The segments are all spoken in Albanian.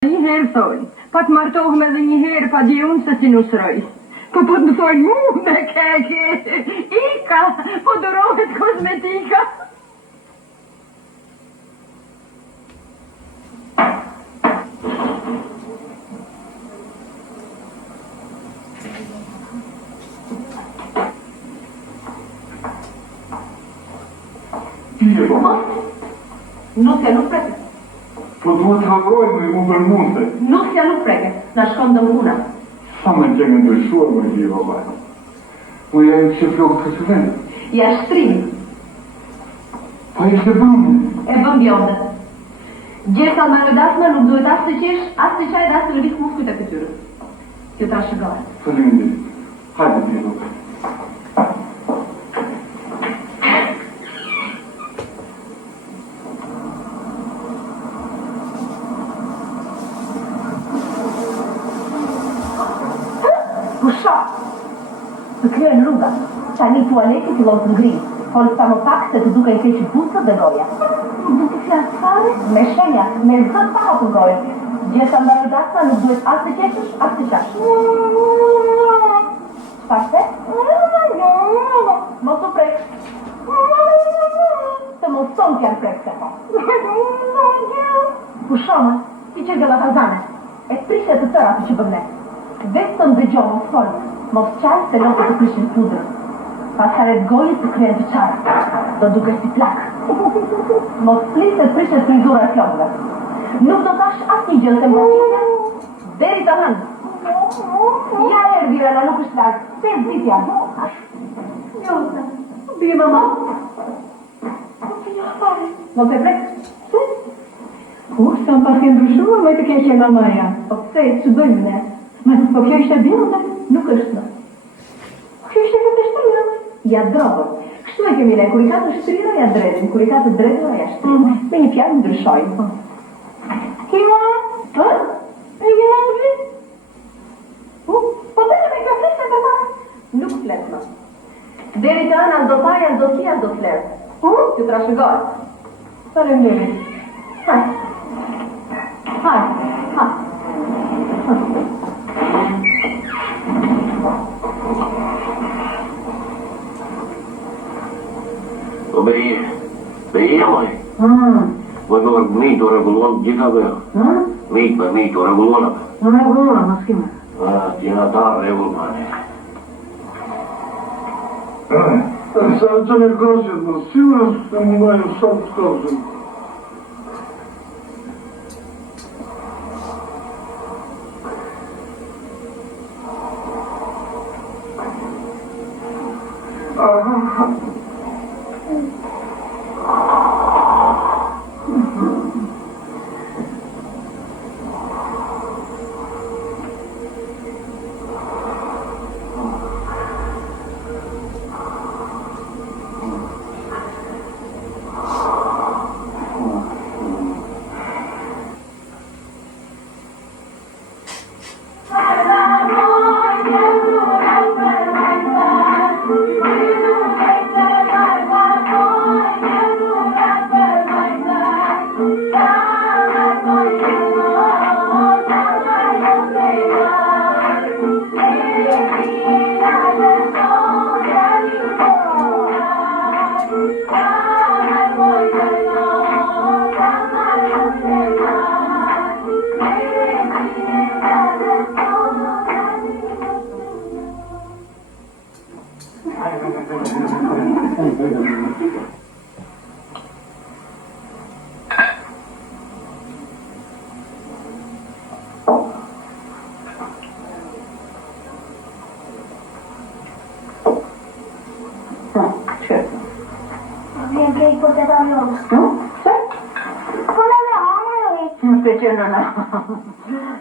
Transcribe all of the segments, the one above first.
Një herë thonë, pa të martohem edhe një herë pa di unë se si nusroj. Po të më thonë mu me keke, ika, po dërohet kozmetika. Nusja nuk preket. Po duhet të havrojnë më për mundë. Nusja nuk preket, na shkon dë muna. Sa me kemi ndryshuar më gjithë, babaj. Më ja ju që flokët të vendë. Ja shtrim. Pa ishte bëmë. E bëm bjonde. Gjesa në në dasme nuk duhet asë të qesh, asë të qaj dhe asë të lëvisë muskujt e këtyre. Kjo ta shëgore. Faleminderit. Hajde të jetë. Pusha! Të kryen rruga. Tani tualeti fillon të ngri. Folë sa më pak se të duke i keqë busët dhe goja. Duke flasë fare? Me shenja, me zët pa të gojë. Gjesa nda rëdasa nuk duhet as të keqësh, as të qash. Qfarë? Mos u prek. Të mos son t'janë prek se po. Pushoma, ti që gëlla hazane. E prishe të tëra të që bëgne. Vetëm dhe gjohë mos folë, mos qaj se lope të prishin pudrën. Pasaret gojës të kryen të qarë, do duke si plakë. Mos plisë të prishet frizura e flokëve. Nuk do tash asë një gjëllë të mbërqitja. Deri të hënë. Ja erdhira në nuk është lartë, se zit janë. Josa, bje mama. Mos e vrek. Sa më pak e ndryshuar me të keqe mamaja. Po pëse, që dojmë ne? Po kjo ishte bjonde? Nuk është në. Kjo ishte këtë shtrira? Ja drogën. Kështu e kemi ne, kur i ka të shtrira, ja drejtën. Kur i ka të drejtën, ja shtrira. Me një fjalë ndryshojnë. Kima? Hë? E kima në vitë? Po të me ka fleshtë të ta? Nuk flesh më. Deri të anë, do taj, do kia, do flesh. Që të rashëgojë. Faleminderit. Haj. Haj. Haj. Po be i moj. Moj me mitë o regulon gjitha bëja. Mitë o regulon apë. Në regulona, mos kime. Tina ta regulone. Sa të një kërësit, më sigurës të mundajnë sa të kërësit.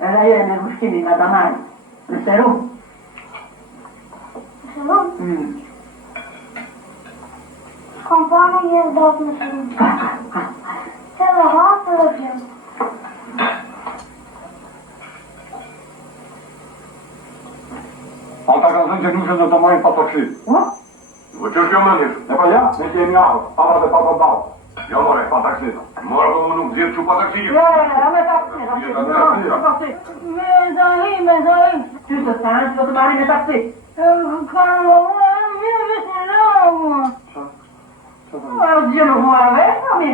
Era io nel buschini da domani. Le serum. Serum? Компания есть должна serum. Целый раз выпьем. Ata kanë thënë që nushe do të marrin pa të këshit. Po që kjo më njështë? E pa ja, ne kemi ahë, papa dhe papa balë. Jo, more, pa taksi. More, po nuk zhjetë që pa taksi. Me zahi. Qysh të stanë që do të marri me taksi? Gjënë huara vesh, mami?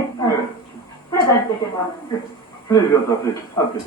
Fleta që të marë. Fli, vjota, fli. Ati.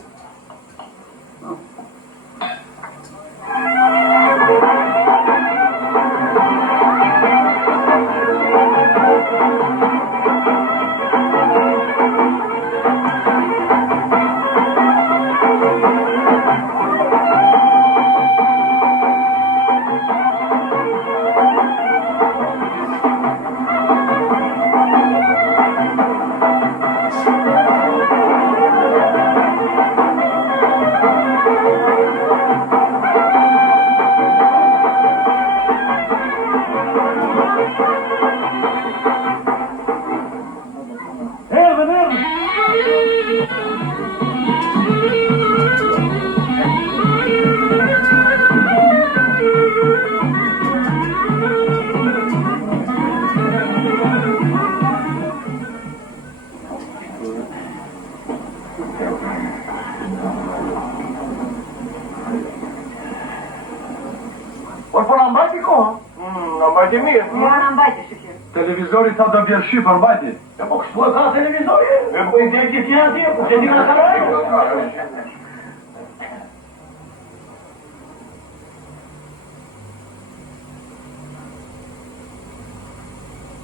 mbajti mirë. Ja, na mbajti shqiptir. Televizori tha do vjen shqip për mbajti. E po kështu e ka televizori. E po i deti ti atje, po se ti na ka.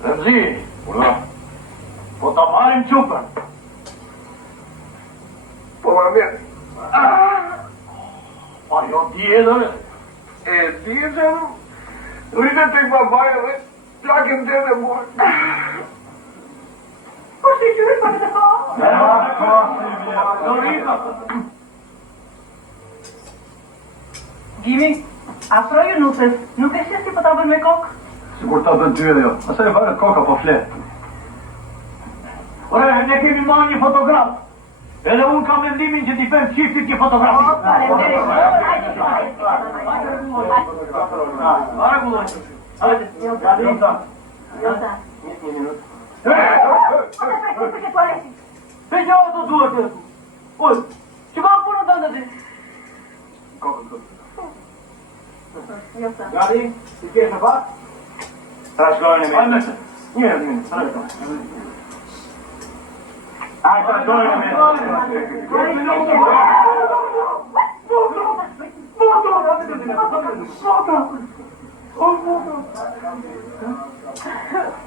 Remzi, po ta marim qupën. Po ma mirë. Pa jo tjetër. E di që rritë të i babaj dhe plakin të dhe mojë. Po si qyri për të po? Gjimi, afro ju nuk e shesi po ta bën me kokë? Sigur ta bën ty edhe jo. Asa e varet koka po fle. Ore, ne kemi marrë një fotograf. Edhe unë kam mendimin që t'i bëm qiftit një fotografi. Hajde, gulloj. Hajde. Jota. Një minut. Pe që ato duhet të tu? Oj, që ka punë të ndëzi? Gati, ti kjesë në pak? Trashkojnë e me. Një minut. Ata dojnë me.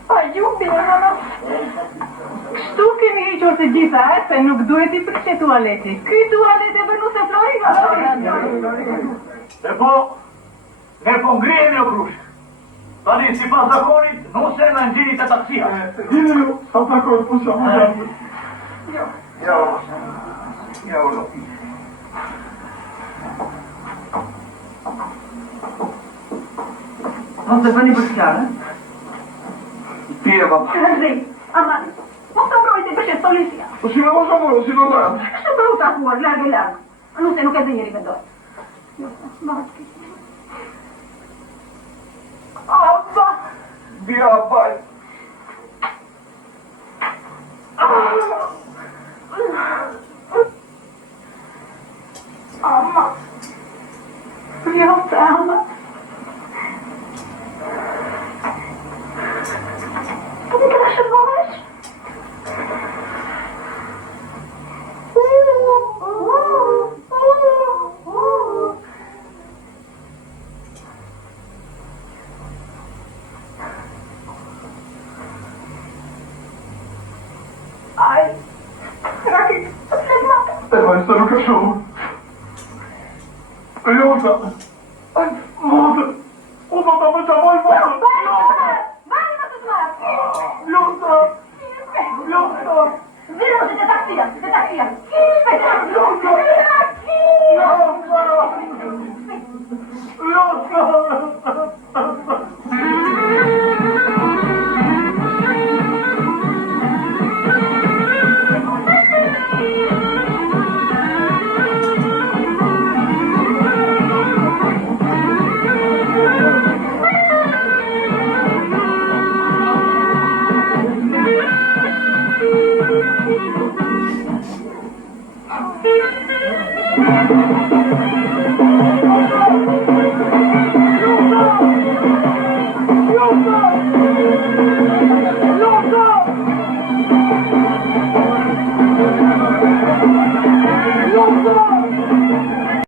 Pa ju bërë, mama. Kështu kemi hequr të gjitha, se nuk duhet i prishe tualeti. Ky tualet e bërnu se Flori. E po, ne po ngrihem jo krush. Tani, si pas zakonit, nuse në nxinit e taksia. Dine ju, sa takon, po sa më janë. Ja, ulo. Mos të bëni për qarë, Pije, baba. Rëndri, ama, mos të mbrojti përshë policia. Po si me mos amore, si në dojnë. Kështë të bruta huar, largë. Nuse nuk e dhe njëri me dojë. Abba! Bia, baj. Amma. Jota, amma. Po mi këta shërbohesh? Ai, Raki, të flegma. E vaj, së nuk e shumë. Jota. Ai, modë. U do të më qamoj modë. Vani më të të marë. Jota. Jota. Viro që të taksia. Jota.